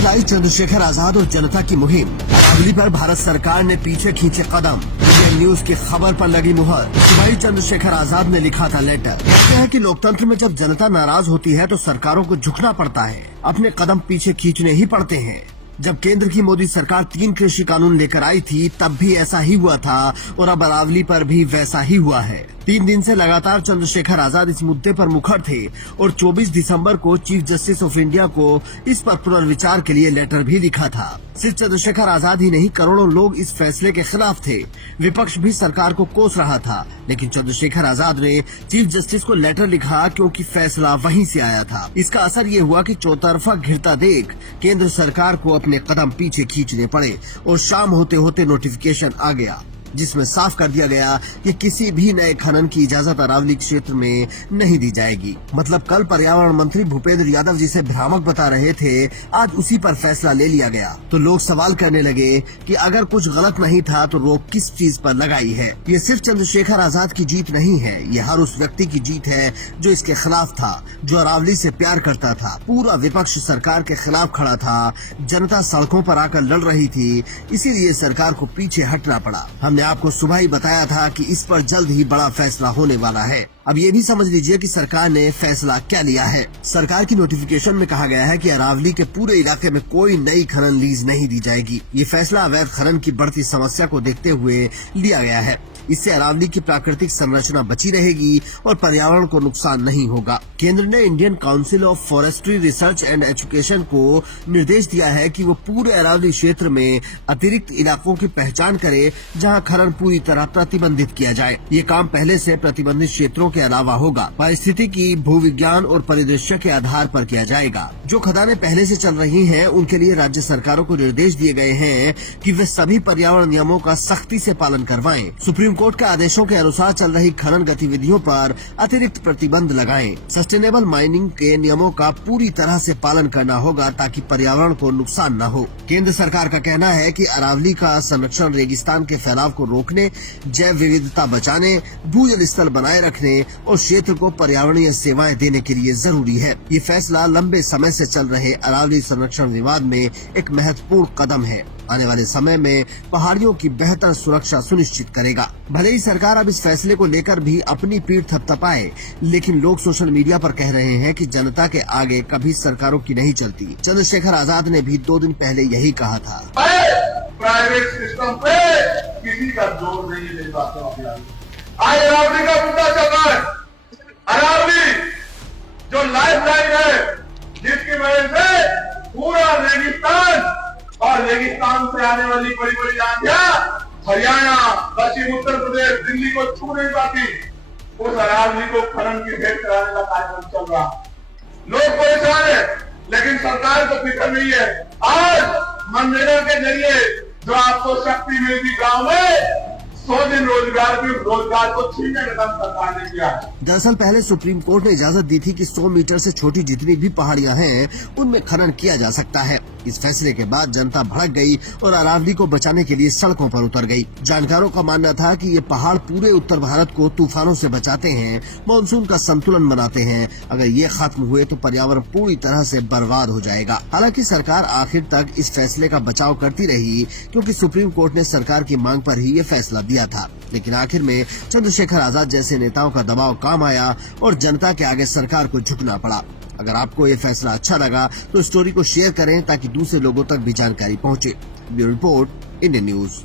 हिलाई चंद्रशेखर आजाद और जनता की मुहिम। अरावली पर भारत सरकार ने पीछे खींचे कदम। इंडियन न्यूज की खबर पर लगी मुहर। हिलाई चंद्रशेखर आजाद ने लिखा था लेटर। कहते हैं कि लोकतंत्र में जब जनता नाराज होती है तो सरकारों को झुकना पड़ता है, अपने कदम पीछे खींचने ही पड़ते हैं। जब केंद्र की मोदी सरकार 3 कृषि कानून लेकर आई थी तब भी ऐसा ही हुआ था और अब अरावली पर भी वैसा ही हुआ है। 3 दिन से लगातार चंद्रशेखर आजाद इस मुद्दे पर मुखर थे और 24 दिसंबर को चीफ जस्टिस ऑफ इंडिया को इस पर पुनर्विचार के लिए लेटर भी लिखा था। सिर्फ चंद्रशेखर आजाद ही नहीं, करोड़ों लोग इस फैसले के खिलाफ थे। विपक्ष भी सरकार को कोस रहा था, लेकिन चंद्रशेखर आजाद ने चीफ जस्टिस को लेटर लिखा क्योंकि फैसला वहीं से आया था। इसका असर ये हुआ कि चौतरफा घिरता देख केंद्र सरकार को अपने कदम पीछे खींचने पड़े और शाम होते होते नोटिफिकेशन आ गया जिसमें साफ कर दिया गया कि किसी भी नए खनन की इजाजत अरावली क्षेत्र में नहीं दी जाएगी। मतलब कल पर्यावरण मंत्री भूपेंद्र यादव जिसे भ्रामक बता रहे थे, आज उसी पर फैसला ले लिया गया। तो लोग सवाल करने लगे कि अगर कुछ गलत नहीं था तो रोक किस चीज पर लगाई है। ये सिर्फ चंद्रशेखर आजाद की जीत नहीं है, ये हर उस व्यक्ति की जीत है जो इसके खिलाफ था, जो अरावली से प्यार करता था। पूरा विपक्ष सरकार के खिलाफ खड़ा था, जनता सड़कों पर आकर लड़ रही थी, इसीलिए सरकार को पीछे हटना पड़ा। हमने आपको सुबह ही बताया था कि इस पर जल्द ही बड़ा फैसला होने वाला है। अब ये भी समझ लीजिए कि सरकार ने फैसला क्या लिया है। सरकार की नोटिफिकेशन में कहा गया है कि अरावली के पूरे इलाके में कोई नई खनन लीज नहीं दी जाएगी। ये फैसला अवैध खनन की बढ़ती समस्या को देखते हुए लिया गया है। इससे अरावली की प्राकृतिक संरचना बची रहेगी और पर्यावरण को नुकसान नहीं होगा। केंद्र ने Indian council of forestry research and education को निर्देश दिया है कि वो पूरे अरावली क्षेत्र में अतिरिक्त इलाकों की पहचान करे जहां खनन पूरी तरह प्रतिबंधित किया जाए। ये काम पहले से प्रतिबंधित क्षेत्रों के अलावा होगा। पारिस्थितिकी, भूविज्ञान और परिदृश्य के आधार पर किया जाएगा। जो खदानें पहले से चल रही हैं, उनके लिए राज्य सरकारों को निर्देश दिए गए हैं कि वे सभी पर्यावरण नियमों का सख्ती से पालन करवाएं। सुप्रीम कोर्ट के आदेशों के अनुसार चल रही खनन गतिविधियों पर अतिरिक्त प्रतिबंध लगाएं। सस्टेनेबल माइनिंग के नियमों का पूरी तरह से पालन करना होगा ताकि पर्यावरण को नुकसान न हो। केंद्र सरकार का कहना है कि अरावली का संरक्षण रेगिस्तान के फैलाव को रोकने, जैव विविधता बचाने, भूजल स्थल बनाए रखने और क्षेत्र को पर्यावरणीय सेवाएं देने के लिए जरूरी है। ये फैसला लंबे समय से चल रहे अरावली संरक्षण विवाद में एक महत्वपूर्ण कदम है। आने वाले समय में पहाड़ियों की बेहतर सुरक्षा सुनिश्चित करेगा। भले ही सरकार अब इस फैसले को लेकर भी अपनी पीठ थपथपाए, लेकिन लोग सोशल मीडिया पर कह रहे हैं कि जनता के आगे कभी सरकारों की नहीं चलती। चंद्रशेखर आजाद ने भी 2 दिन पहले यही कहा था। प्राइवेट सिस्टम पे किसी का जोर नहीं है। आज अरावली का मुद्दा चल रहा है। अरावली जो लाइफ लाइन है, जिसकी वजह से पूरा रेगिस्तान और रेगिस्तान से आने वाली बड़ी बड़ी आंधियां हरियाणा, पश्चिम उत्तर प्रदेश, दिल्ली को छू नहीं पाती। उस अरावली को खनन की भेंट कराने का कार्यक्रम चल रहा। लोग परेशान है, लेकिन सरकार को फिक्र नहीं है। आज मनरेगा के जरिए जो आपको शक्ति मिलती गांव में 100 दिन रोजगार को छीनने का काम सरकार ने किया है। दरअसल पहले सुप्रीम कोर्ट ने इजाजत दी थी कि 100 मीटर से छोटी जितनी भी पहाड़ियां हैं उनमें खनन किया जा सकता है। इस फैसले के बाद जनता भड़क गई और अरावली को बचाने के लिए सड़कों पर उतर गई। जानकारों का मानना था कि ये पहाड़ पूरे उत्तर भारत को तूफानों से बचाते हैं, मानसून का संतुलन बनाते हैं। अगर ये खत्म हुए तो पर्यावरण पूरी तरह से बर्बाद हो जाएगा। हालांकि सरकार आखिर तक इस फैसले का बचाव करती रही क्योंकि सुप्रीम कोर्ट ने सरकार की मांग पर ही ये फैसला दिया था। लेकिन आखिर में चंद्रशेखर आजाद जैसे नेताओं का दबाव काम आया और जनता के आगे सरकार को झुकना पड़ा। अगर आपको ये फैसला अच्छा लगा तो स्टोरी को शेयर करें ताकि दूसरे लोगों तक भी जानकारी पहुंचे। Bureau report, Indian news.